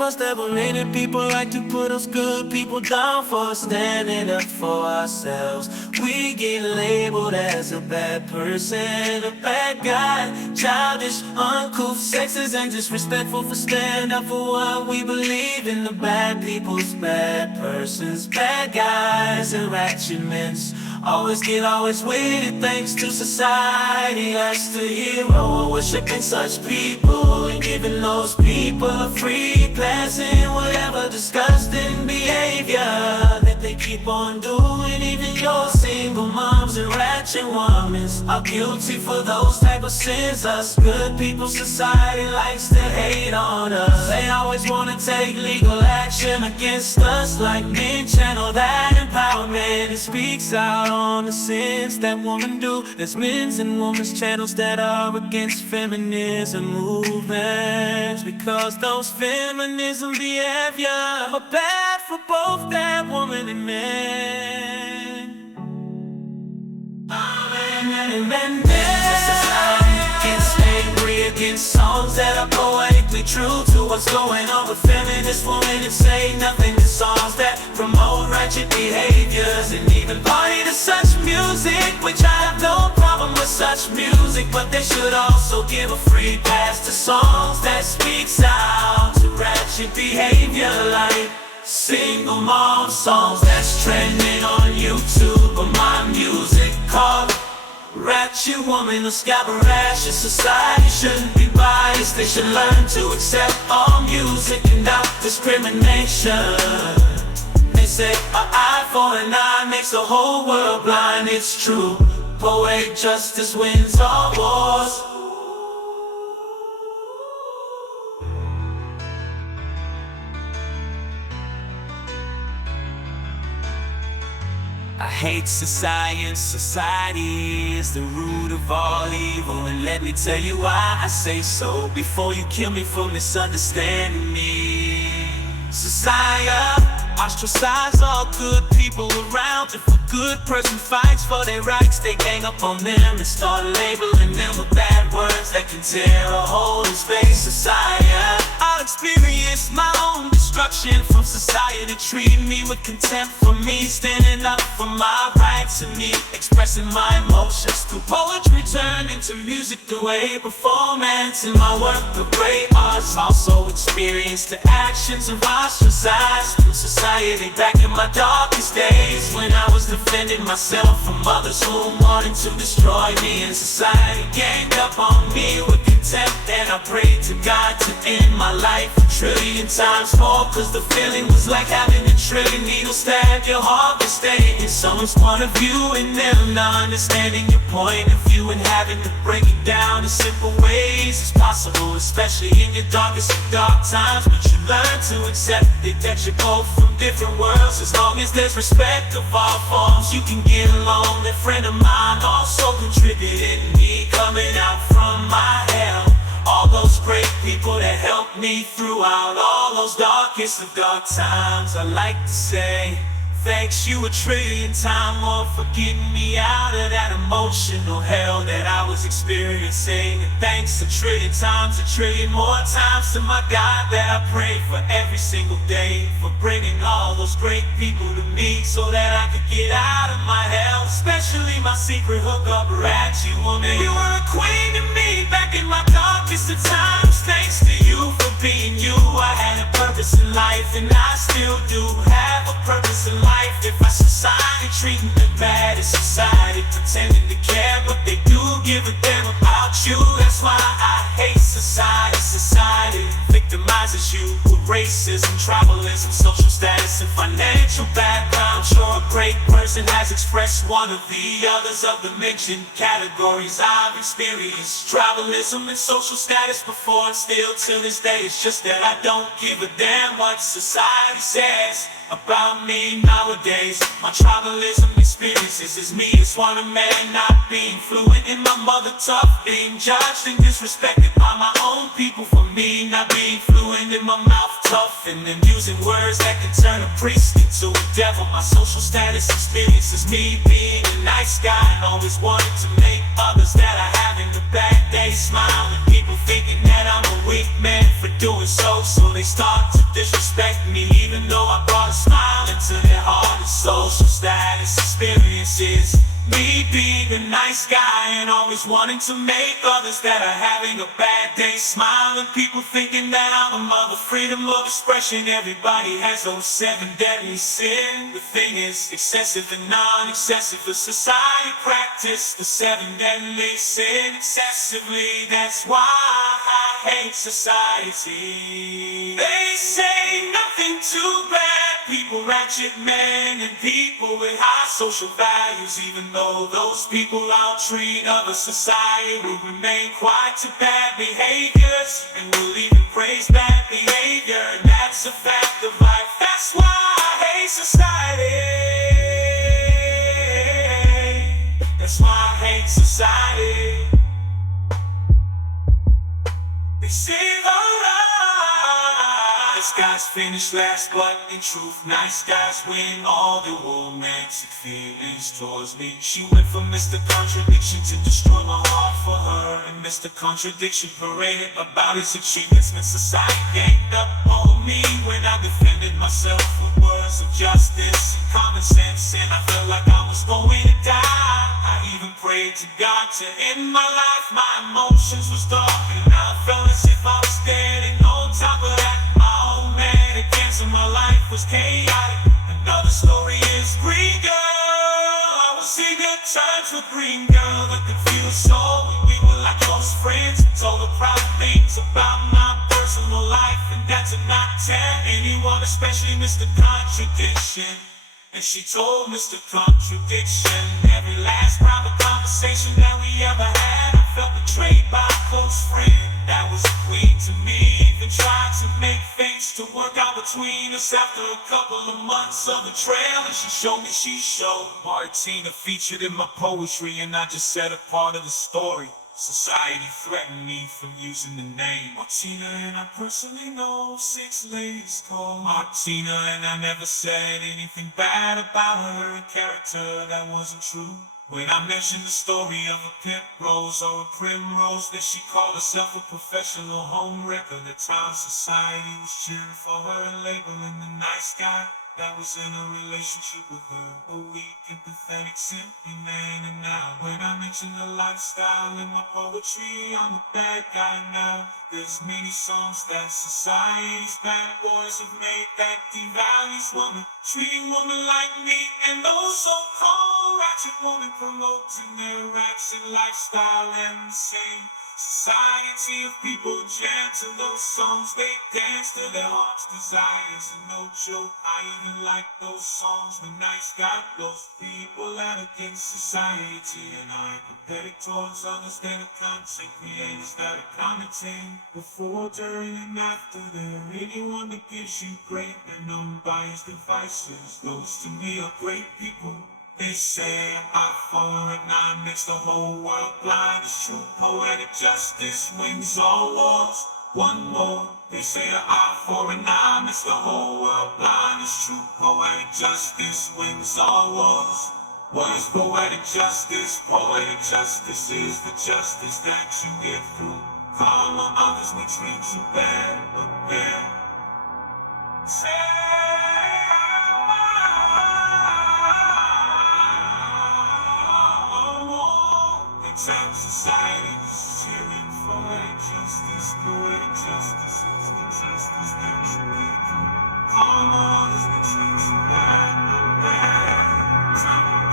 but separated people like to put us good people down for standing up for ourselves. We get labeled as a bad person, a bad guy, childish, uncouth, sexist, and disrespectful for stand up for what we believe in. The bad people's bad persons, bad guys and ratchet men always weighted thanks to society as the hero, worshiping such people and giving those people a free pass in whatever disgusting behavior that they keep on doing. Even your single moms and ratchet women are guilty for those type of sins. Us good people, society likes to hate on us. They always wanna take legal action against us, like men channel that empowerment and speaks out on the sins that women do. There's men's and women's channels that are against feminism movements, because those feminism behavior are bad for both that woman and men. Men gets angry against songs that are poetically true to what's going on with feminist women, and say nothing to songs that promote ratchet behaviors, and even party to such music, which I have no problem with such music, but they should also give a free pass to songs that speaks out to ratchet behavior, like single mom songs that's trending on YouTube, or my music called ratchet woman, a scab rash. Society shouldn't be biased, they should learn to accept all music and not discrimination. They say an eye for an eye makes the whole world blind. It's true, poetic justice wins all wars. I hate society, society is the root of all evil, and let me tell you why I say so before you kill me for misunderstanding me. Society ostracize all good people around. If a good person fights for their rights, they gang up on them and start labeling them with bad words that can tear a hole in space. Society, I'll experience my own destruction from society treating me with contempt for me standing up for my rights, and me expressing my emotions through poetry turned into music, through a performance in my work of great arts. Also experienced the actions of ostracized through society back in my darkest days, when I was defending myself from others who wanted to destroy me, and society ganged up on me with contempt. And I prayed to God to end my life a trillion times more, cause the feeling was like having a trillion needles stab your heart, but stay in someone's point of view, and them not understanding your point of view, and having to break it down in simple ways is possible, especially in your darkest of dark times. But you learn to accept it, that you're both from different worlds. As long as there's respect of all forms, you can get along. A friend of mine also contributed me coming out from my hell. All those great people that helped me throughout all those darkest of dark times. I like to say thanks you a trillion times more for getting me out of that emotional hell that I was experiencing. And thanks a trillion times, a trillion more times to my God that I pray for every single day, for bringing all those great people to me so that I could get out of my hell. Especially my secret hookup, ratchet woman. You were a queen to me back in my darkest of times. Thanks to you for being you. I had a purpose in life, and I still do have a purpose in life. If our society treating them bad, it's society pretending to care, but they do give a damn about you. That's why I hate society. Society victimizes you with racism, tribalism, social status, and financial background. Sure, a great person has expressed one of the others of the mentioned categories. I've experienced tribalism and social status before, and still to this day it's just that I don't give a damn what society says about me nowadays. My tribalism experiences is me. It's one of man not being fluent in my mother tongue, being judged and disrespected by my own people for me not being fluent in my mouth tough, and then using words that can turn a priest into a devil. My social status experiences me being a nice guy and always wanting to make others that I have in the bad days smile, and people people thinking that I'm a weak man for doing so. So they start to disrespect me, even though I brought a smile into their heart and soul. So status experiences me being a nice guy and always wanting to make others that are having a bad day smile. And people thinking that I'm a mother, freedom of expression. Everybody has those 7 deadly sins. The thing is, excessive and non-excessive. The society practice the 7 deadly sins excessively. That's why I hate society. They say nothing too bad. People ratchet men and people with high social values. Even though those people outtreat other society, will remain quiet to bad behaviors and will even praise bad behavior. And that's a fact of life. That's why I hate society. That's why I hate society. They say the nice guys finish last, but in truth, nice guys win all the romantic feelings towards me. She went from Mr. Contradiction to destroy my heart for her. And Mr. Contradiction paraded about his achievements when society ganged up on me when I defended myself with words of justice and common sense. And I felt like I was going to die. I even prayed to God to end my life. My emotions was dark and I felt as if I was dead. And on top of that, so my life was chaotic. Another story is Green Girl. I was in good times with Green Girl that could feel soul. We were like close friends. Told her proud things about my personal life, and that to not tell anyone, especially Mr. Contradiction. And she told Mr. Contradiction every last private conversation that we ever had. I felt betrayed by a close friend that was a queen to me. Even tried to make things to work out between us after a couple of months of betrayal. And she showed Martina featured in my poetry, and I just said a part of the story. Society threatened me from using the name Martina, and I personally know 6 ladies called Martina, and I never said anything bad about her, a character that wasn't true. When I mentioned the story of a pimp rose or a primrose, that she called herself a professional home wrecker. The time society was cheering for her and labeling the nice guy that was in a relationship with her a weak and pathetic, simply man. And now when I mention the lifestyle in my poetry, I'm a bad guy now. There's many songs that society's bad boys have made that devalues women, treating women like meat, and those so-called ratchet women promoting their ratchet lifestyle. And the same society of people jam to those songs, they dance to their heart's desires. And no joke, I even like those songs when nice guy blows people out against society. And I'm pathetic towards others, they're the content creators that are commenting before, during, and after. There anyone that gives you great and unbiased advices, those to me are great people. They say an eye for an eye makes the whole world blind. It's true, poetic justice wins all wars. One more, they say an eye for an eye makes the whole world blind. It's true, poetic justice wins all wars. What is poetic justice? Poetic justice is the justice that you get through karma others may treat you bad, but fair. Time society is cheering for poetic justice. Poetic justice is the justice that you get through karma others may treat you bad, but fair.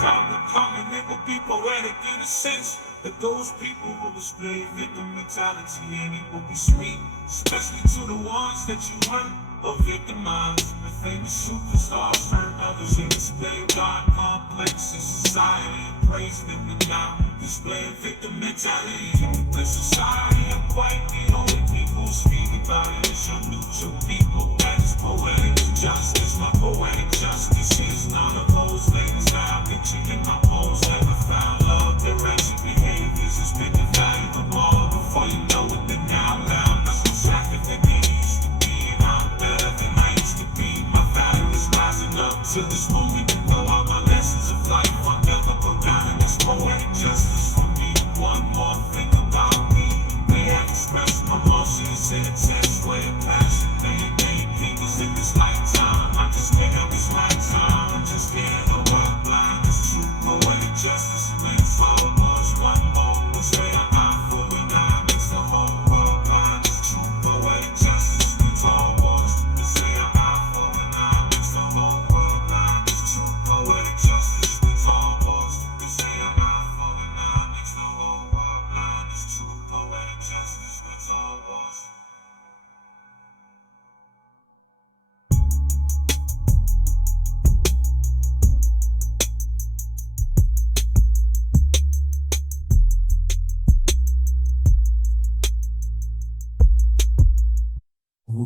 Time will come and it will be poetic in a sense that those people will display victim mentality, and it will be sweet, especially to the ones that you hurt or victimized. The famous superstars hurt others and display God complexes. Society and praise them and now displaying victim mentality. The society are quite the only people speaking about it. It's your neutral people. That is poetic justice. My poetic justice is none of those ladies that I picture in my poems. Never found love, their wretched behaviors has been divided them all. Before you know it, they're now loud. That's no second than they used to be, and I'm better than I used to be. My value is rising up to this moment. You know all my lessons of life I'll never go down, and it's poetic justice for me. One more thing about me, we have expressed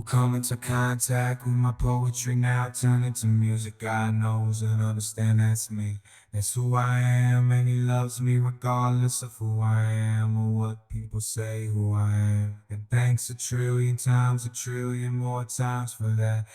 come into contact with my poetry now turn into music. God knows and understand that's me. That's who I am, and he loves me regardless of who I am or what people say who I am. And thanks a trillion times, a trillion more times for that.